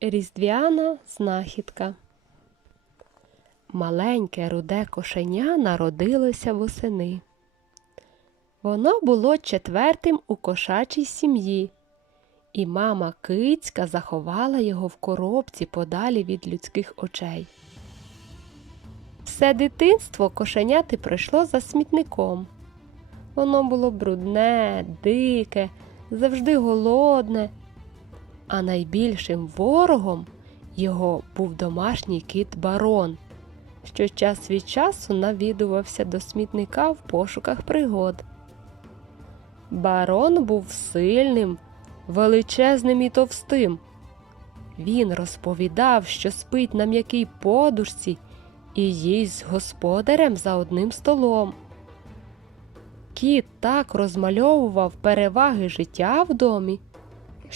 Різдвяна знахідка. Маленьке руде кошеня народилося восени. Воно було четвертим у кошачій сім'ї, і мама кицька заховала його в коробці подалі від людських очей. Все дитинство кошеняти пройшло за смітником. Воно було брудне, дике, завжди голодне, а найбільшим ворогом його був домашній кіт барон, що час від часу навідувався до смітника в пошуках пригод. Барон був сильним, величезним і товстим. Він розповідав, що спить на м'якій подушці і їсть з господарем за одним столом. Кіт так розмальовував переваги життя в домі,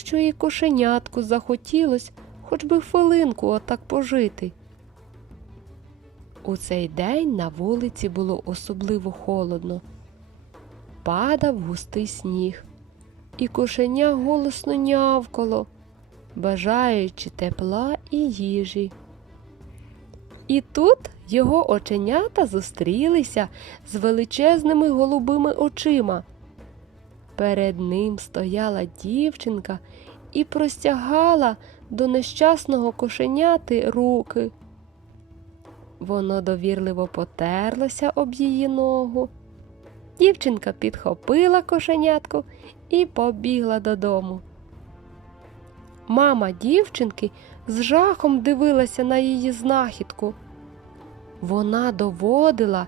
що і кошенятку захотілось хоч би хвилинку отак пожити. У цей день на вулиці було особливо холодно. Падав густий сніг, і кошеня голосно нявкало, бажаючи тепла і їжі. І тут його оченята зустрілися з величезними голубими очима. Перед ним стояла дівчинка і простягала до нещасного кошеняти руки. Воно довірливо потерлося об її ногу. Дівчинка підхопила кошенятку і побігла додому. Мама дівчинки з жахом дивилася на її знахідку. Вона доводила,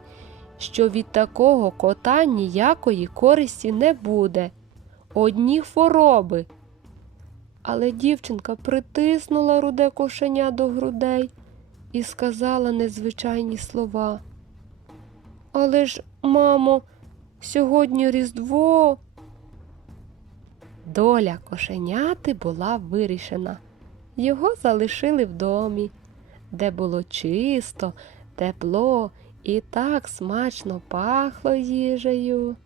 що від такого кота ніякої користі не буде, одні хвороби. Але дівчинка притиснула руде кошеня до грудей і сказала незвичайні слова. Але ж, мамо, сьогодні Різдво. Доля кошеняти була вирішена. Його залишили в домі, де було чисто, тепло і так смачно пахло їжею.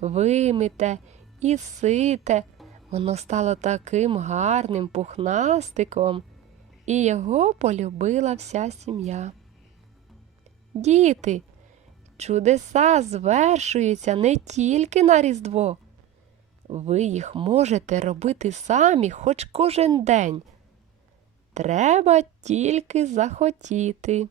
Вимите і сите, воно стало таким гарним пухнастиком, і його полюбила вся сім'я. Діти, чудеса звершуються не тільки на Різдво. Ви їх можете робити самі хоч кожен день. Треба тільки захотіти.